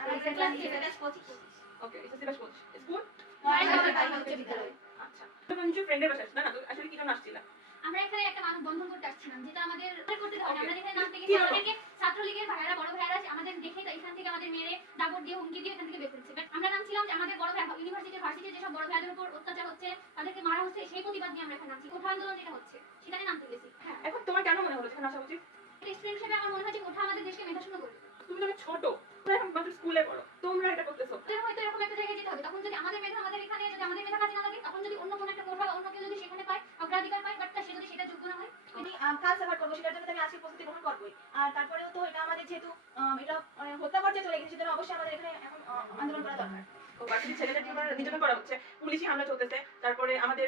আমি ক্লাস 25 ওকে SSC batch 25 school Moynabari বালিকা উচ্চ বিদ্যালয়। আচ্ছা তুমি নিশ্চয়ই ফ্রেন্ডের বাসায় আসলে না তো আসলে কি জন্য আসছিলা আমরা এখানে একটা মানব বন্ধন করতে আসছিলাম, যেটা আমাদের করতে হবে। Okay. আমরা যেখানে নাম থেকে কি হলো? আমাদেরকে ছাত্রলীগের ভাইয়ারা বড় ভাইয়ারা আমাদের দেখে তো এখান থেকে আমাদের মেরে দাবড় দিয়ে হুমকি দিয়ে এখান থেকে বের করেছে। আমরা নামছিলাম যে আমাদের বড় ভাই ভার্সিটির যেসব বড় ভাইয়াদের উপর অত্যাচার হচ্ছে, তাদেরকে মারা হচ্ছে, সেই প্রতিবাদ নিয়ে আমরা এখানে নামছি। কোঠা আন্দোলন যেটা হচ্ছে সেখানে নামতে গেছি। হ্যাঁ, এখন তোমার কেন মনে হলো এখানে আসা উচিত? স্টুডেন্ট হিসেবে আমার মনে হয় যে কোঠা আমাদের দেশকে মেধাশূন্য করবে। তুমি তো অনেক ছোট, তোমরা এখন মাত্র স্কুলে পড়ো, তোমরা এটা করতেছো। আমাদের হয়তো এরকম একটা জায়গায় যেতে হবে, তখন যদি আমাদের মেধা আমাদের এখানে, যদি আমাদের মেধা কাজে না লাগে, তখন যদি অন্য কোনো একটা কোঠা বা অন্য কেউ যদি সেখানে পায়, অগ্রাধিকার পায়, বাট সে যদি সেটা যোগ্য না হয়, আমি কাজ সাফার করবো, সেটার জন্য আমি আজকে প্রস্তুতি গ্রহণ করবোই। আর তারপরেও তো এটা আমাদের যেহেতু এটা হত্যা পর্যায়ে চলে গেছে, সেজন্য অবশ্যই আমাদের এখানে এখন আন্দোলন করা দরকার। ভার্সিটির ছেলেদের জন্য নির্যাতন করা হচ্ছে, পুলিশি হামলা চলতেছে, তারপরে আমাদের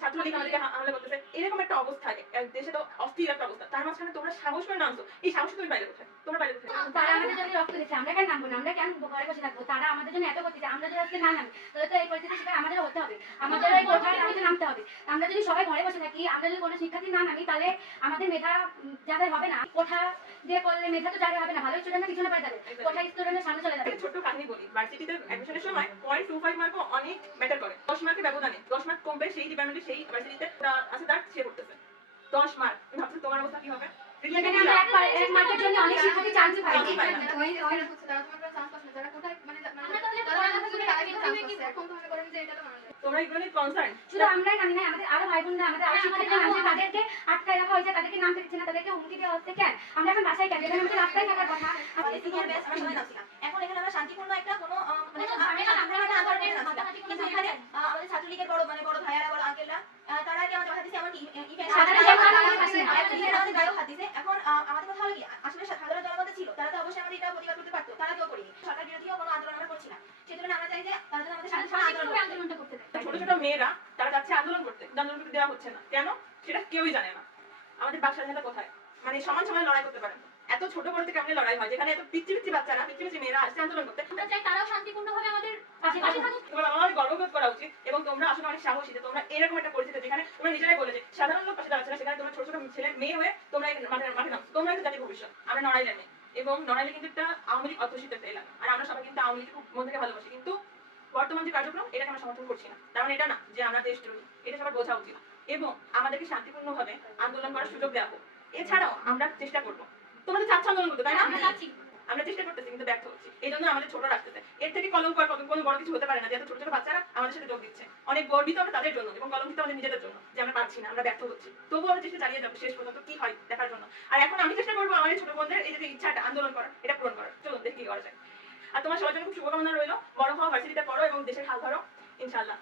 ছাত্রলীগ আমাদেরকে হামলা করতেছে, এরকম একটা অবস্থায় দেশে তো অস্থির একটা অবস্থা, তার মাঝখানে তোমরা সাহস করে নামছো। এই সাহস তুমি বাইরে কোথায়? তোমরা বাইরে কোথায়? তারা আমাদের জন্য রক্ত দিচ্ছে, আমরা কেন নামবো না? আমরা কেন ঘরে বসে থাকবো? তারা আমাদের জন্য এত করতেছে, আমরা যদি আজকে না নামি তাহলে তো এই পরিস্থিতি সেটা আমাদের হতে হবে, আমাদের এই কোঠায় আমাদের নামতে হবে। আমরা যদি সবাই ঘরে বসে থাকি, আমরা যদি কোনো শিক্ষার্থী না নামি, তাহলে আমাদের মেধা যাদের হবে না, কোঠা দিয়ে করলে মেধা তো যাদের হবে না, ভালো স্টুডেন্টরা পিছনে পড়ে যাবে, কোঠা স্টুডেন্টের সামনে চলে যাবে। একটা ছোট্ট কাহিনী বলি, ভার্সিটিতে অ্যাডমিশনের সময় 0.25 মার্কও অনেক ম্যাটার করে। 10 মার্কের ব্যবধানে 10 মার্ক কমবে সেই ডিপার্টমেন্টে সেই ভার্সিটিতে আছে তার সে পড়তেছে 10 মার্ক। তুমি ভাবছো তোমার অবস্থা কি হবে? সেখানে আমরা এক মার্কের জন্য অনেক শিক্ষার্থী চান্স পাই। ওই হচ্ছে তারা তোমার চান্স পাচ্ছে না, যারা কোথায় মানে আমরা তাহলে পড়ালেখা করে তারা কিন্তু চান্স পাচ্ছে। এখন তো মনে করেন যে এটা তো মানুষ তোমরা এগুলো নিয়ে কনসার্ন? শুধু আমরাই নামি না, আমাদের আরো ভাই বোনরা, আমাদের আরো শিক্ষার্থীরা নামছে, তাদেরকে আটকায় রাখা হয়েছে, তাদেরকে নামতে দিচ্ছে না, তাদেরকে হুমকি দেওয়া হচ্ছে। কেন আমরা এখন বাসায় কেন? যেখানে আমাদের রাস্তায় থাকার কথা। আমাদের সিনিয়র ব্যাচ আমরা সবাই নামছিলাম। এখন এখানে আমরা শান্তিপূর্ণ একটা কোনো মানে কোনো ঝামেলা না, আমরা আন্দোলনে আমাদের নামছিলাম। মাতামাতি কোনো কিন্তু ঝামেলা এখানে আমাদের ছাত্রলীগের বড় বড় ভাইয়ারা বড় আঙ্কেলরা তারা কি আমাদের হাত দিছে, এমনকি ইভেন সাধারণ আমাদের গায়েও হাত দিছে। এখন আমাদের কথা হলো কি, আসলে সাধারণ জনগণ ছিল, তারা তো অবশ্যই আমাদের এটা প্রতিবাদ করতে পারতো, তারা কেউ করেনি। সরকার বিরোধীও কোনো আন্দোলন আমরা করছি না, সেজন্য আমরা চাই যে তারা যেন আমাদের সাথে আন্দোলনটা করতে দেয়। ছোট ছোট মেয়েরা তারা যাচ্ছে আন্দোলন করতে, কিন্তু আন্দোলন করতে দেওয়া হচ্ছে না কেন সেটা কেউই জানে না। আমাদের বাক স্বাধীনতা কোথায়? মানে সমান সমান লড়াই করতে পারেন। এত ছোট বড় থেকে কেমন লড়াই হয়, যেখানে এত পিচ্ছি পিচ্ছি বাচ্চারা, পিচ্ছি পিচ্ছি মেয়েরা আসছে আন্দোলন করতে। আমরা চাই তারাও শান্তিপূর্ণভাবে আমাদের পাশে থাকুক। তোমার আমার গর্ববোধ করা উচিত, এবং তোমরা আসলে অনেক সাহসী যে তোমরা এরকম একটা পরিস্থিতি, যেখানে তোমরা নিজেরাই বলে যে সাধারণ লোক পাশে দাঁড়াচ্ছে না, সেখানে তোমরা ছোট ছোট ছেলে মেয়ে হয়ে তোমরা মাঠে মাঠে নামছো। তোমরা একটা জাতির ভবিষ্যৎ। আমরা নড়াইলে নেই, এবং নড়াইলে কিন্তু একটা আওয়ামী লীগ অধ্যুষিত একটা এলাকা, আর আমরা সবাই কিন্তু আওয়ামী লীগ খুব মন থেকে ভালোবাসি, কিন্তু বর্তমান যে কার্যক্রম এটাকে আমরা সমর্থন করছি না। কারণ এটা না যে আমরা দেশদ্রোহী, এটা সবার বোঝা উচিত, এবং আমাদেরকে শান্তিপূর্ণভাবে আন্দোলন করার সুযোগ দেওয়া হোক। এছাড়াও আমরা চেষ্টা করবো, তোমাদের চাচ্ছ আন্দোলন করতে, তাই না? আমরা চাচ্ছি। আমরা চেষ্টা করতেছি কিন্তু ব্যর্থ হচ্ছি, এই জন্য আমাদের ছোট রাখতেছে। এর থেকে কলঙ্ক আর কোনো বড় কিছু হতে পারে না, যেহেতু ছোট ছোট বাচ্চারা আমাদের সাথে যোগ দিচ্ছে। অনেক গর্বিত আমরা তাদের জন্য, এবং কলঙ্কিত আমাদের নিজেদের জন্য যে আমরা পারছি না, আমরা ব্যর্থ হচ্ছি। তবুও আমরা চেষ্টা চালিয়ে যাবো শেষ পর্যন্ত কি হয় দেখার জন্য। আর এখন আমি চেষ্টা করবো আমাদের ছোট বোনদের এই যে ইচ্ছাটা আন্দোলন করার, এটা পূরণ করার। চলুন দেখি কি করা যায়। আর তোমার সবার জন্য খুব শুভকামনা রইলো। বড় হওয়া, ভার্সিটিতে পড়ো এবং দেশের হাল ধরো, ইনশাআল্লাহ।